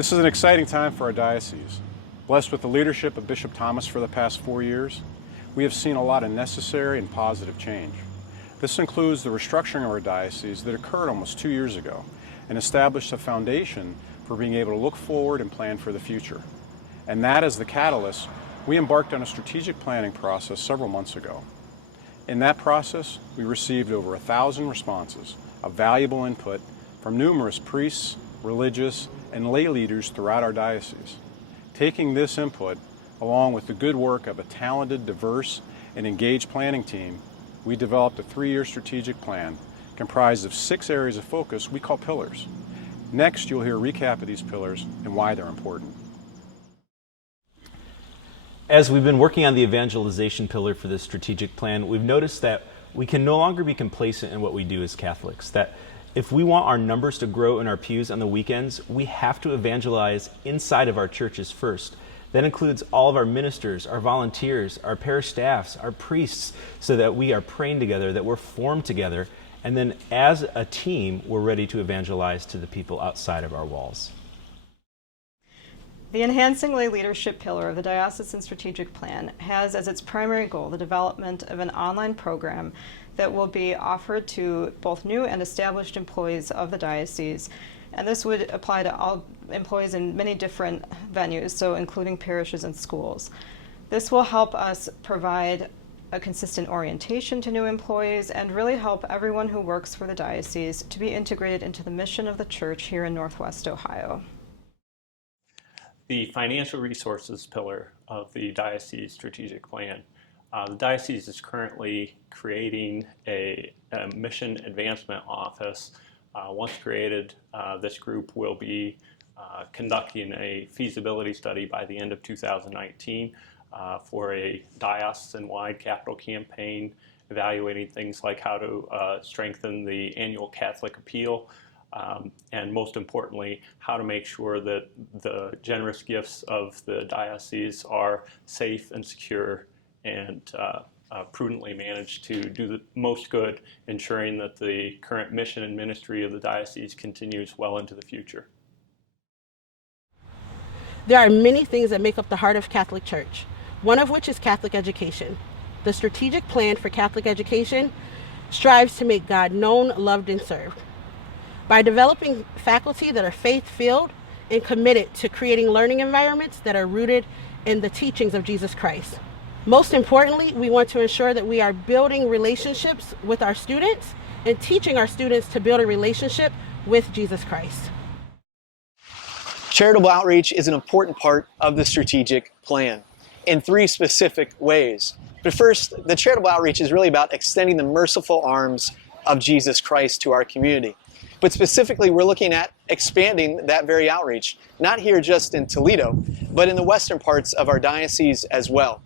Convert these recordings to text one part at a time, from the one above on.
This is an exciting time for our diocese. Blessed with the leadership of Bishop Thomas for the past 4 years, we have seen a lot of necessary and positive change. This includes the restructuring of our diocese that occurred almost 2 years ago and established a foundation for being able to look forward and plan for the future. And that as the catalyst, we embarked on a strategic planning process several months ago. In that process, we received over 1,000 responses of valuable input from numerous priests, religious, and lay leaders throughout our diocese. Taking this input, along with the good work of a talented, diverse, and engaged planning team, we developed a 3-year strategic plan comprised of 6 areas of focus we call pillars. Next, you'll hear a recap of these pillars and why they're important. As we've been working on the evangelization pillar for this strategic plan, we've noticed that we can no longer be complacent in what we do as Catholics, that if we want our numbers to grow in our pews on the weekends, we have to evangelize inside of our churches first. That includes all of our ministers, our volunteers, our parish staffs, our priests, so that we are praying together, that we're formed together, and then as a team, we're ready to evangelize to the people outside of our walls. The Enhancing Lay Leadership pillar of the Diocesan Strategic Plan has as its primary goal the development of an online program that will be offered to both new and established employees of the diocese. And this would apply to all employees in many different venues, so including parishes and schools. This will help us provide a consistent orientation to new employees and really help everyone who works for the diocese to be integrated into the mission of the church here in Northwest Ohio. The financial resources pillar of the diocese strategic plan. The diocese is currently creating a mission advancement office. Once created, this group will be conducting a feasibility study by the end of 2019 for a diocesan-wide capital campaign, evaluating things like how to strengthen the annual Catholic appeal, and most importantly, how to make sure that the generous gifts of the diocese are safe and secure and prudently managed to do the most good, ensuring that the current mission and ministry of the diocese continues well into the future. There are many things that make up the heart of Catholic Church, one of which is Catholic education. The strategic plan for Catholic education strives to make God known, loved, and served. By developing faculty that are faith-filled and committed to creating learning environments that are rooted in the teachings of Jesus Christ. Most importantly, we want to ensure that we are building relationships with our students and teaching our students to build a relationship with Jesus Christ. Charitable outreach is an important part of the strategic plan in 3 specific ways. But first, the charitable outreach is really about extending the merciful arms of Jesus Christ to our community. But specifically, we're looking at expanding that very outreach, not here just in Toledo, but in the western parts of our diocese as well.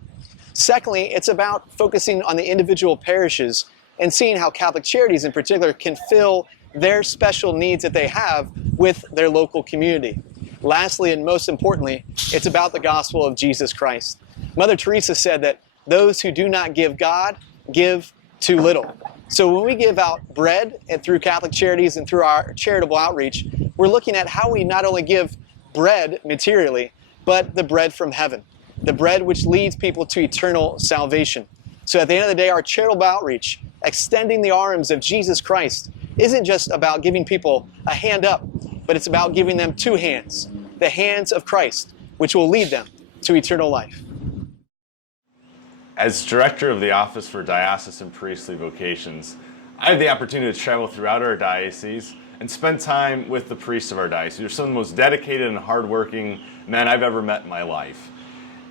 Secondly, it's about focusing on the individual parishes and seeing how Catholic Charities in particular can fill their special needs that they have with their local community. Lastly, and most importantly, it's about the gospel of Jesus Christ. Mother Teresa said that those who do not give God give too little. So when we give out bread and through Catholic Charities and through our charitable outreach, we're looking at how we not only give bread materially, but the bread from heaven, the bread which leads people to eternal salvation. So at the end of the day, our charitable outreach, extending the arms of Jesus Christ, isn't just about giving people a hand up, but it's about giving them 2 hands, the hands of Christ, which will lead them to eternal life. As director of the Office for Diocesan Priestly Vocations, I have the opportunity to travel throughout our diocese and spend time with the priests of our diocese. They're some of the most dedicated and hardworking men I've ever met in my life.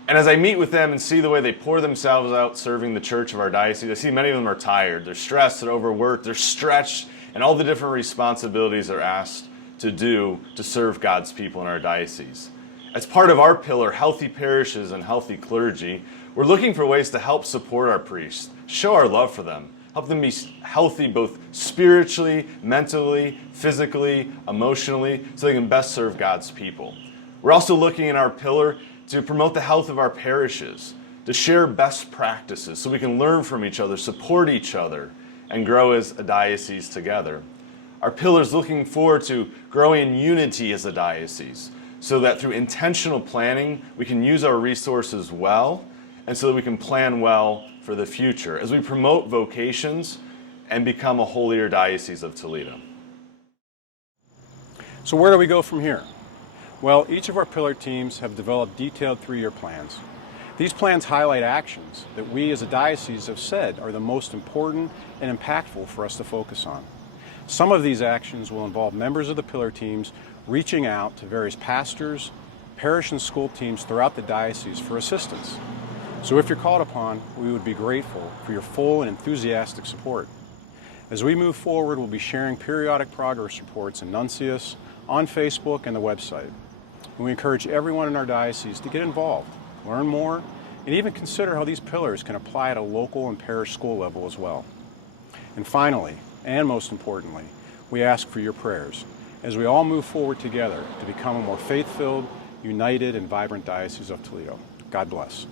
And as I meet with them and see the way they pour themselves out serving the church of our diocese, I see many of them are tired, they're stressed, they're overworked, they're stretched, and all the different responsibilities they're asked to do to serve God's people in our diocese. As part of our pillar, Healthy Parishes and Healthy Clergy, we're looking for ways to help support our priests, show our love for them, help them be healthy both spiritually, mentally, physically, emotionally, so they can best serve God's people. We're also looking in our pillar to promote the health of our parishes, to share best practices so we can learn from each other, support each other, and grow as a diocese together. Our pillar is looking forward to growing in unity as a diocese, so that through intentional planning, we can use our resources well, and so that we can plan well for the future as we promote vocations and become a holier diocese of Toledo. So where do we go from here? Well, each of our pillar teams have developed detailed 3-year plans. These plans highlight actions that we as a diocese have said are the most important and impactful for us to focus on. Some of these actions will involve members of the pillar teams reaching out to various pastors, parish and school teams throughout the diocese for assistance. So if you're called upon, we would be grateful for your full and enthusiastic support. As we move forward, we'll be sharing periodic progress reports in Nuncius, on Facebook, and the website. And we encourage everyone in our diocese to get involved, learn more, and even consider how these pillars can apply at a local and parish school level as well. And finally, and most importantly, we ask for your prayers as we all move forward together to become a more faith-filled, united, and vibrant Diocese of Toledo. God bless.